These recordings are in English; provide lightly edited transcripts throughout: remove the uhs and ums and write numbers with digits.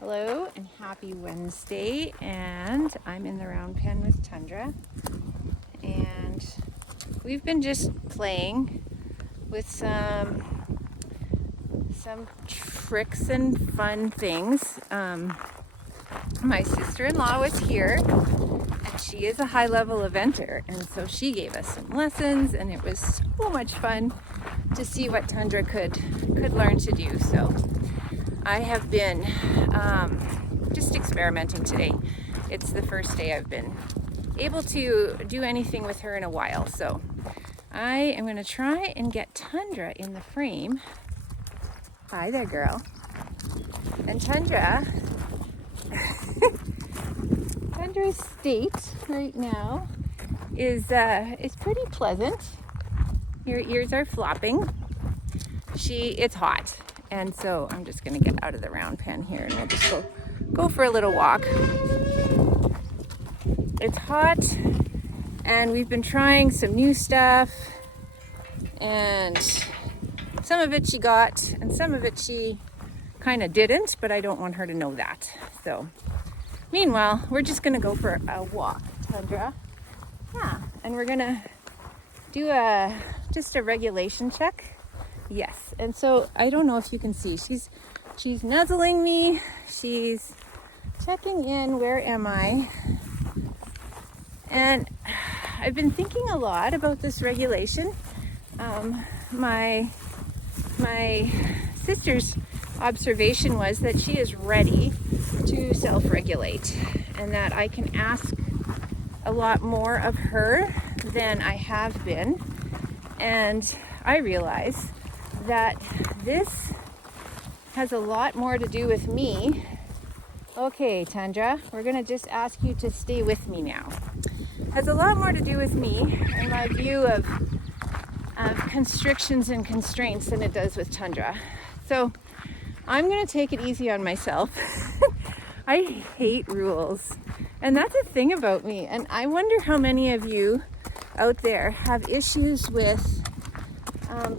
Hello and happy Wednesday, and I'm in the round pen with Tundra, and we've been just playing with some tricks and fun things. My sister-in-law was here, and she is a high-level eventer, and so she gave us some lessons, and it was so much fun to see what Tundra could learn to do. So I have been just experimenting today. It's the first day I've been able to do anything with her in a while. So I am going to try and get Tundra in the frame. Hi there, girl. And Tundra's state right now is pretty pleasant. Your ears are flopping. It's hot. And so I'm just gonna get out of the round pen here and we'll just go for a little walk. It's hot and we've been trying some new stuff, and some of it she got and some of it she kind of didn't, but I don't want her to know that. So meanwhile, we're just gonna go for a walk, Tundra. Yeah, and we're gonna do just a regulation check. Yes, and so I don't know if you can see, she's nuzzling me, she's checking in, where am I? And I've been thinking a lot about this regulation. My sister's observation was that she is ready to self-regulate, and that I can ask a lot more of her than I have been. And I realize that this has a lot more to do with me. Okay, Tundra, we're gonna just ask you to stay with me now. Has a lot more to do with me and my view of constrictions and constraints than it does with Tundra. So I'm gonna take it easy on myself. I hate rules, and that's a thing about me. And I wonder how many of you out there have issues with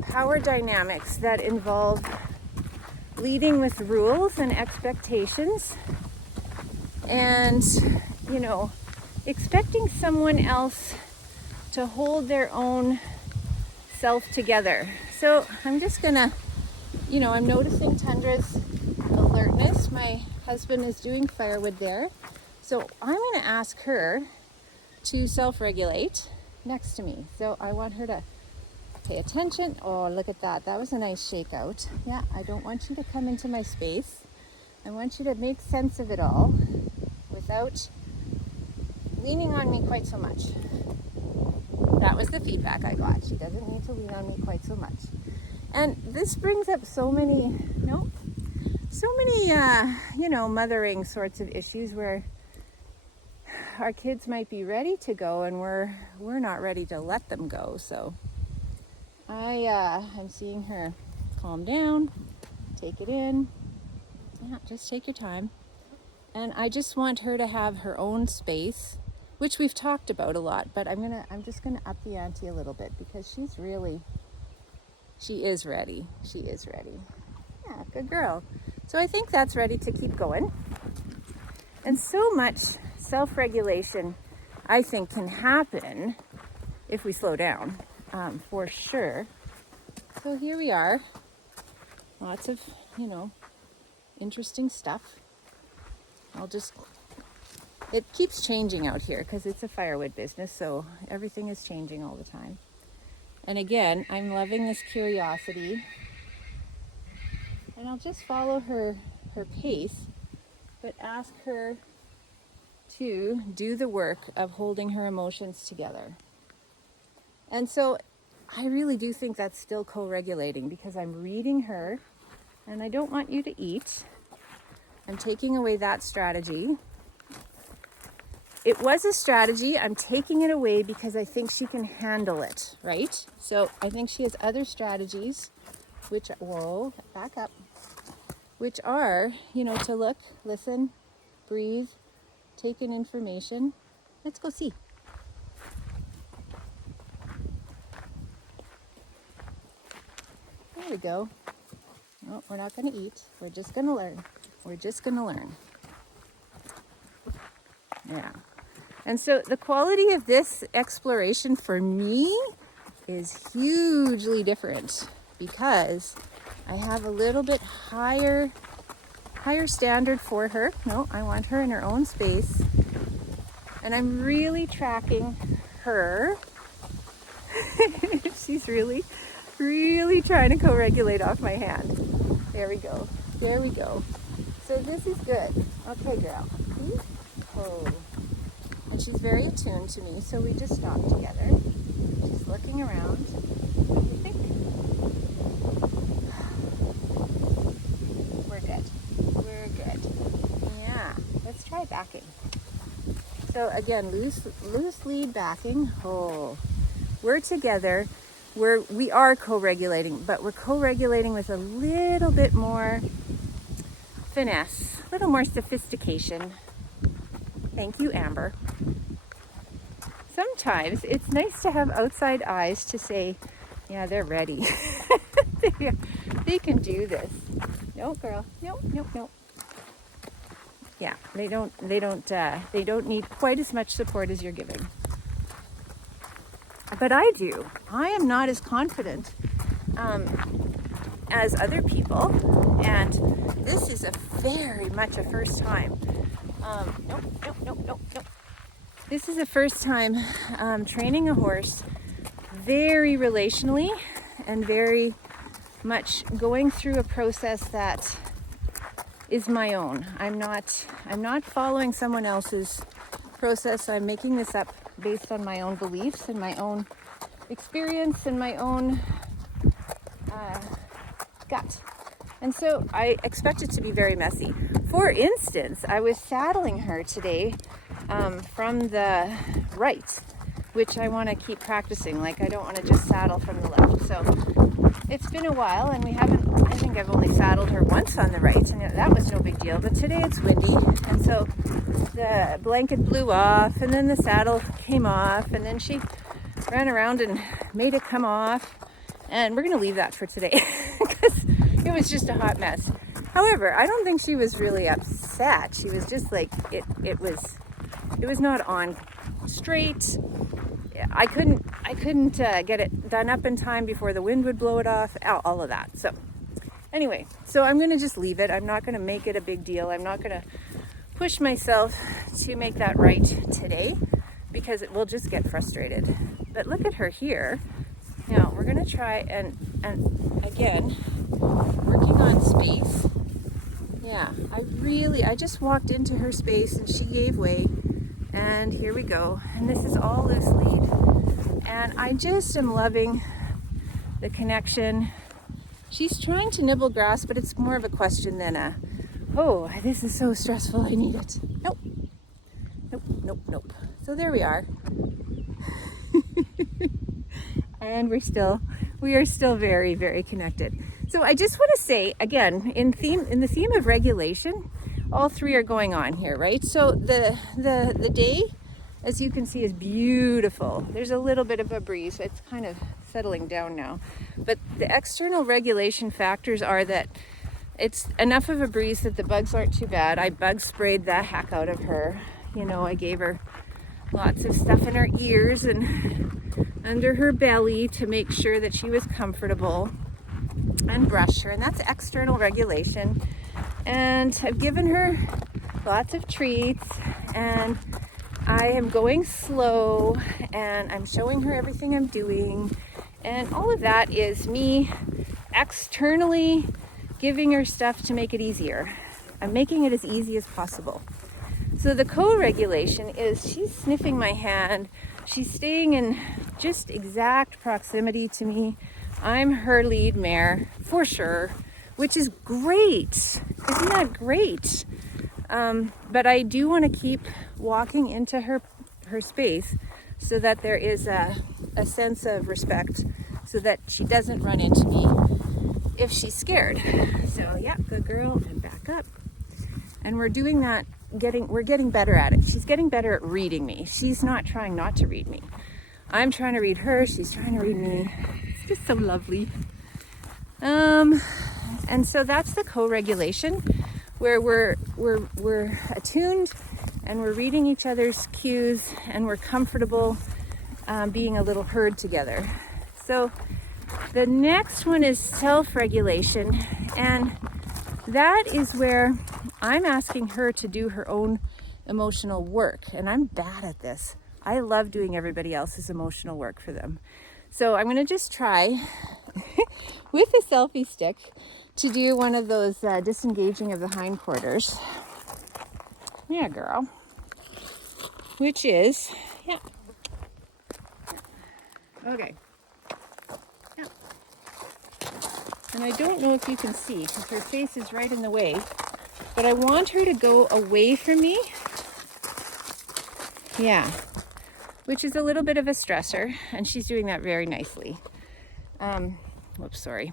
power dynamics that involve leading with rules and expectations, and expecting someone else to hold their own self together. So I'm just gonna, I'm noticing Tundra's alertness. My husband is doing firewood there, so I'm gonna ask her to self-regulate next to me. So I want her to pay attention. Oh, look at that. That was a nice shakeout. Yeah, I don't want you to come into my space. I want you to make sense of it all without leaning on me quite so much. That was the feedback I got. She doesn't need to lean on me quite so much. And this brings up so many mothering sorts of issues where our kids might be ready to go and we're not ready to let them go. So I'm seeing her calm down, take it in. Yeah, just take your time. And I just want her to have her own space, which we've talked about a lot, but I'm just gonna up the ante a little bit because she is ready. She is ready. Yeah, good girl. So I think that's ready to keep going. And so much self-regulation, I think, can happen if we slow down, for sure. So here we are. Lots of, interesting stuff. It keeps changing out here because it's a firewood business, so everything is changing all the time. And again, I'm loving this curiosity. And I'll just follow her pace, but ask her to do the work of holding her emotions together. And so I really do think that's still co-regulating because I'm reading her, and I don't want you to eat. I'm taking away that strategy. It was a strategy. I'm taking it away because I think she can handle it, right? So I think she has other strategies, back up, which are, to look, listen, breathe, take in information. Let's go see. There we go. No, we're not going to eat. We're just going to learn. We're just going to learn. Yeah. And so the quality of this exploration for me is hugely different because I have a little bit higher standard for her. No, I want her in her own space. And I'm really tracking her. She's really trying to co-regulate off my hand. There we go. There we go. So this is good. Okay, girl. See? Oh. And she's very attuned to me, so we just stopped together. She's looking around. What do you think? We're good. We're good. Yeah. Let's try backing. So again, loose lead backing. Oh. We're together. We are co-regulating, but we're co-regulating with a little bit more finesse, a little more sophistication. Thank you, Amber. Sometimes it's nice to have outside eyes to say, yeah, they're ready. They can do this. No, girl. No. Yeah, they don't need quite as much support as you're giving. But I do. I am not as confident as other people, and this is very much a first time. Nope. This is a first time training a horse very relationally and very much going through a process that is my own. I'm not following someone else's process. I'm making this up based on my own beliefs and my own experience and my own gut. And so I expect it to be very messy. For instance, I was saddling her today from the right, which I want to keep practicing. Like, I don't want to just saddle from the left. So it's been a while, and I think I've only saddled her once on the right, and that was no big deal. But today it's windy, and so the blanket blew off, and then the saddle came off, and then she ran around and made it come off. And we're going to leave that for today because it was just a hot mess. However, I don't think she was really upset. She was just like, it was not on straight. I couldn't get it done up in time before the wind would blow it off, all of that. So anyway, so I'm going to just leave it. I'm not going to make it a big deal. I'm not going to push myself to make that right today because it will just get frustrated. But look at her here. Now we're going to try and again, working on space. Yeah, I just walked into her space and she gave way. And here we go. And this is all loose lead. And I just am loving the connection. She's trying to nibble grass, but it's more of a question than oh, this is so stressful, I need it. Nope. So there we are. And we are still very, very connected. So I just want to say, again, in the theme of regulation, all three are going on here, right? So the day, as you can see, is beautiful. There's a little bit of a breeze. It's kind of settling down now. But the external regulation factors are that it's enough of a breeze that the bugs aren't too bad. I bug sprayed the heck out of her. I gave her lots of stuff in her ears and under her belly to make sure that she was comfortable, and brush her, and that's external regulation. And I've given her lots of treats, and I am going slow, and I'm showing her everything I'm doing, and all of that is me externally giving her stuff to make it easier. I'm making it as easy as possible. So the co-regulation is she's sniffing my hand. She's staying in just exact proximity to me. I'm her lead mare for sure, which is great. Isn't that great? But I do want to keep walking into her space so that there is a sense of respect so that she doesn't run into me if she's scared. So yeah, good girl, and back up. And we're doing that. We're getting better at it. She's getting better at reading me. She's not trying not to read me. I'm trying to read her. She's trying to read me. It's just so lovely. And so that's the co-regulation. where we're attuned and we're reading each other's cues and we're comfortable being a little herd together. So the next one is self-regulation, and that is where I'm asking her to do her own emotional work, and I'm bad at this. I love doing everybody else's emotional work for them. So I'm going to just try with a selfie stick to do one of those disengaging of the hindquarters. Yeah, girl. Which is, yeah. Okay. Yeah. And I don't know if you can see because her face is right in the way, but I want her to go away from me. Yeah. Which is a little bit of a stressor, and she's doing that very nicely. Whoops, sorry.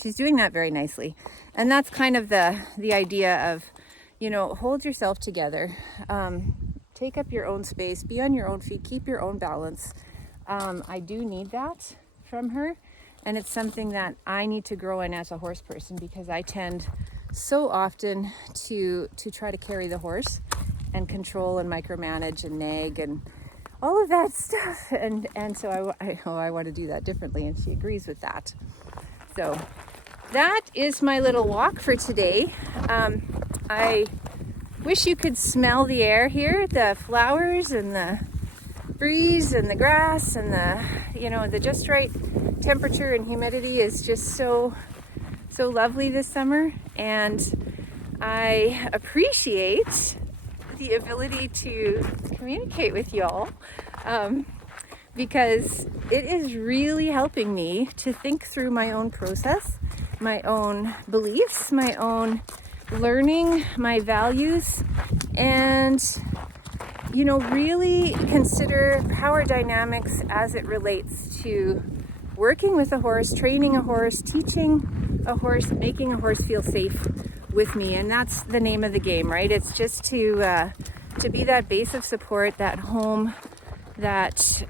She's doing that very nicely. And that's kind of the idea of, you know, hold yourself together. Take up your own space, be on your own feet, keep your own balance. I do need that from her, and it's something that I need to grow in as a horse person, because I tend so often to try to carry the horse and control and micromanage and nag and all of that stuff. And so I want to do that differently, and she agrees with that. So that is my little walk for today. I wish you could smell the air here, the flowers and the breeze and the grass and the just right temperature and humidity is just so lovely this summer. And I appreciate the ability to communicate with y'all, because it is really helping me to think through my own process, my own beliefs, my own learning, my values, and really consider power dynamics as it relates to working with a horse, training a horse, teaching a horse, making a horse feel safe with me. And that's the name of the game, right? It's just to be that base of support, that home, that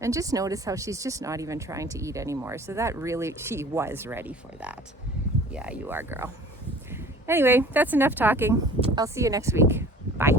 and just notice how she's just not even trying to eat anymore. So that really, she was ready for that. Yeah, you are, girl. Anyway, that's enough talking. I'll see you next week. Bye.